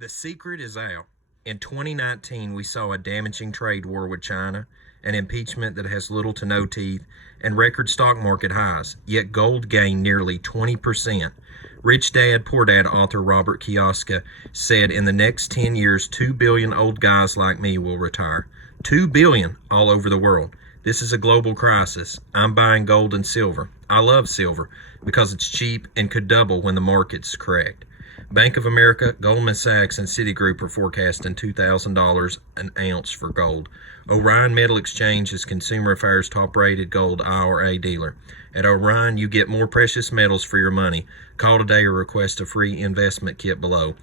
The secret is out. In 2019, we saw a damaging trade war with China, an impeachment that has little to no teeth, and record stock market highs. Yet gold gained nearly 20%. Rich Dad, Poor Dad author Robert Kiyosaki said in the next 10 years, 2 billion old guys like me will retire. 2 billion all over the world. This is a global crisis. I'm buying gold and silver. I love silver because it's cheap and could double when the market's correct. Bank of America, Goldman Sachs, and Citigroup are forecasting $2,000 an ounce for gold. Orion Metal Exchange is Consumer Affairs' top-rated gold IRA dealer. At Orion, you get more precious metals for your money. Call today or request a free investment kit below.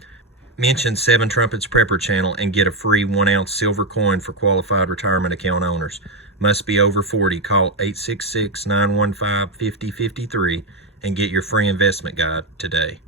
Mention 7 Trumpets Prepper channel and get a free 1-ounce silver coin for qualified retirement account owners. Must be over 40. Call 866-915-5053 and get your free investment guide today.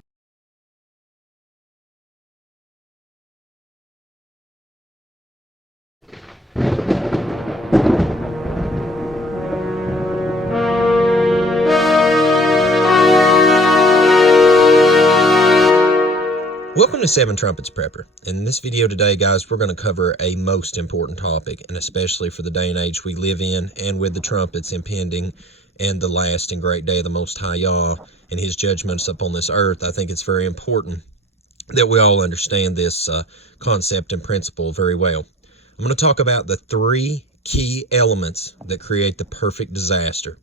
Welcome to 7 Trumpets Prepper. In this video today, guys, we're going to cover a most important topic, and especially for the day and age we live in, and with the trumpets impending, and the last and great day of the Most High Yah, and his judgments upon this earth. I think it's very important that we all understand this concept and principle very well. I'm going to talk about the 3 key elements that create the perfect disaster.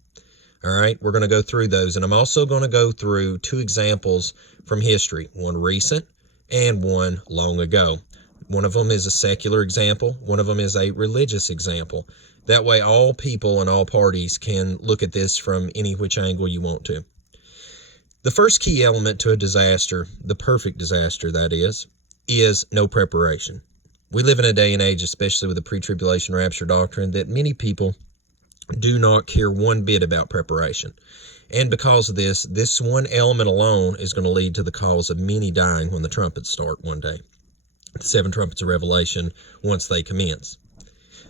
All right, we're going to go through those, and I'm also going to go through 2 examples from history, one recent and one long ago. One of them is a secular example. One of them is a religious example. That way all people and all parties can look at this from any which angle you want to. The first key element to a disaster, the perfect disaster that is no preparation. We live in a day and age, especially with the pre-tribulation rapture doctrine, that many people do not care one bit about preparation. And because of this one element alone is going to lead to the cause of many dying when the trumpets start one day. The 7 trumpets of Revelation, once they commence.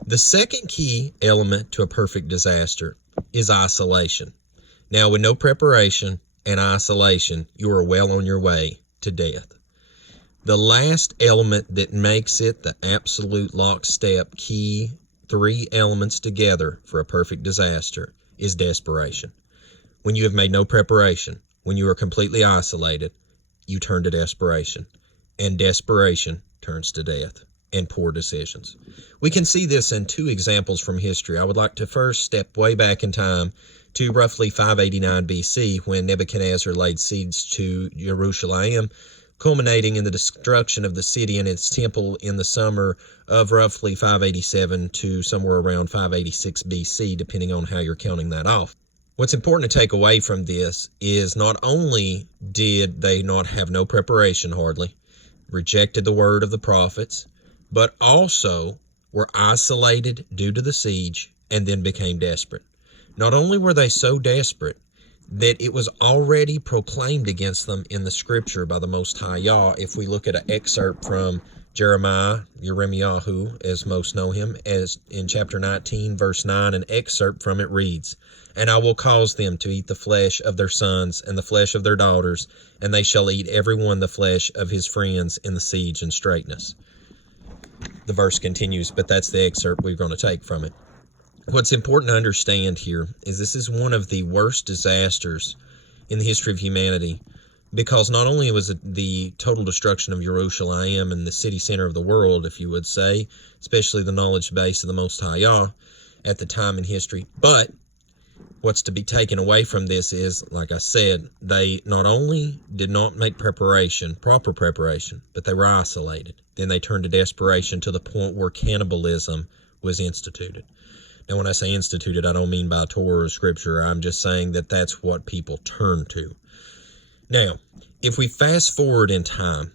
The second key element to a perfect disaster is isolation. Now, with no preparation and isolation, you are well on your way to death. The last element that makes it the absolute lockstep key 3 elements together for a perfect disaster is desperation. When you have made no preparation, when you are completely isolated, you turn to desperation. And desperation turns to death and poor decisions. We can see this in 2 examples from history. I would like to first step way back in time to roughly 589 BC when Nebuchadnezzar laid siege to Jerusalem, culminating in the destruction of the city and its temple in the summer of roughly 587 to somewhere around 586 BC, depending on how you're counting that off. What's important to take away from this is not only did they not have no preparation hardly, rejected the word of the prophets, but also were isolated due to the siege and then became desperate. Not only were they so desperate that it was already proclaimed against them in the scripture by the Most High Yah. If we look at an excerpt from Jeremiah, Yeremiyahu, as most know him, as in chapter 19, verse 9, an excerpt from it reads, "And I will cause them to eat the flesh of their sons and the flesh of their daughters, and they shall eat every one the flesh of his friends in the siege and straitness." The verse continues, but that's the excerpt we're going to take from it. What's important to understand here is this is one of the worst disasters in the history of humanity, because not only was it the total destruction of Jerusalem and the city center of the world, if you would say, especially the knowledge base of the Most High Yah at the time in history, but what's to be taken away from this is, like I said, they not only did not make proper preparation, but they were isolated. Then they turned to desperation to the point where cannibalism was instituted. Now, when I say instituted, I don't mean by Torah or scripture. I'm just saying that that's what people turn to. Now, if we fast forward in time,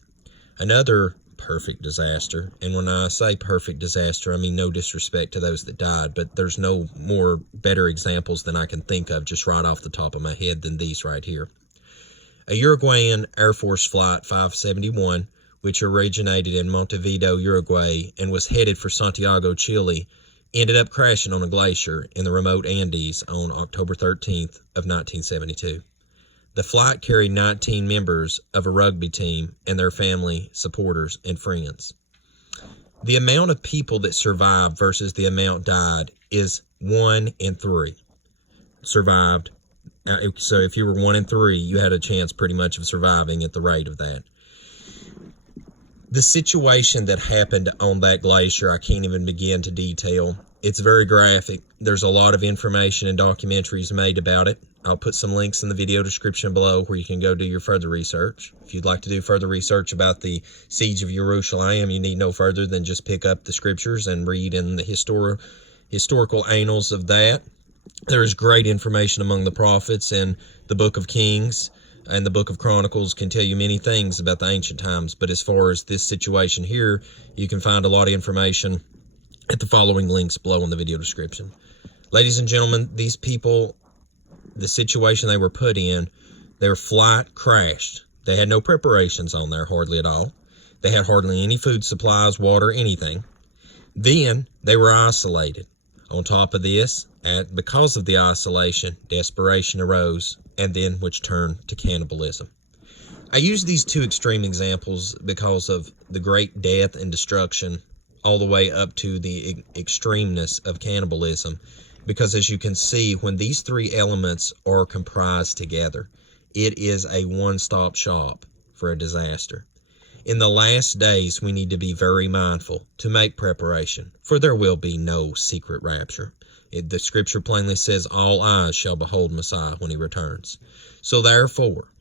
another perfect disaster, and when I say perfect disaster, I mean no disrespect to those that died, but there's no more better examples than I can think of just right off the top of my head than these right here. A Uruguayan Air Force Flight 571, which originated in Montevideo, Uruguay, and was headed for Santiago, Chile, ended up crashing on a glacier in the remote Andes on October 13th of 1972. The flight carried 19 members of a rugby team and their family, supporters, and friends. The amount of people that survived versus the amount died is 1 in 3 survived. So if you were 1 in 3, you had a chance pretty much of surviving at the rate of that. The situation that happened on that glacier, I can't even begin to detail. It's very graphic. There's a lot of information and documentaries made about it. I'll put some links in the video description below where you can go do your further research. If you'd like to do further research about the siege of Jerusalem, you need no further than just pick up the scriptures and read in the historical annals of that. There is great information among the prophets, and the book of Kings and the book of Chronicles can tell you many things about the ancient times. But as far as this situation here, you can find a lot of information at the following links below in the video description. Ladies and gentlemen, these people, the situation they were put in, their flight crashed. They had no preparations on there, hardly at all. They had hardly any food supplies, water, anything. Then they were isolated. On top of this, because of the isolation, desperation arose, and then which turned to cannibalism. I use these two extreme examples because of the great death and destruction all the way up to the extremeness of cannibalism. Because as you can see, when these three elements are comprised together, it is a one-stop shop for a disaster. In the last days, we need to be very mindful to make preparation, for there will be no secret rapture. The scripture plainly says, all eyes shall behold Messiah when he returns. So therefore,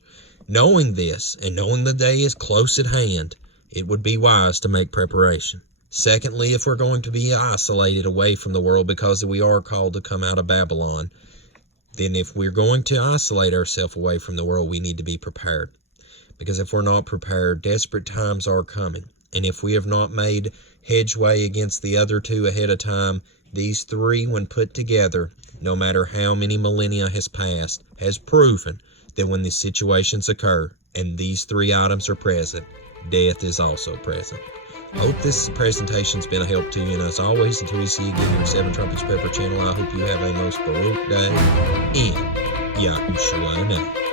knowing this and knowing the day is close at hand, it would be wise to make preparation. Secondly, if we're going to be isolated away from the world because we are called to come out of Babylon, then if we're going to isolate ourselves away from the world, we need to be prepared. Because if we're not prepared, desperate times are coming. And if we have not made headway against the other two ahead of time, these three, when put together, no matter how many millennia has passed, has proven that when these situations occur and these three items are present, death is also present. I hope this presentation's been a help to you, and as always, until we see you again on 7 Trumpets Prepper channel, I hope you have a most Baruch day in Yahushua name.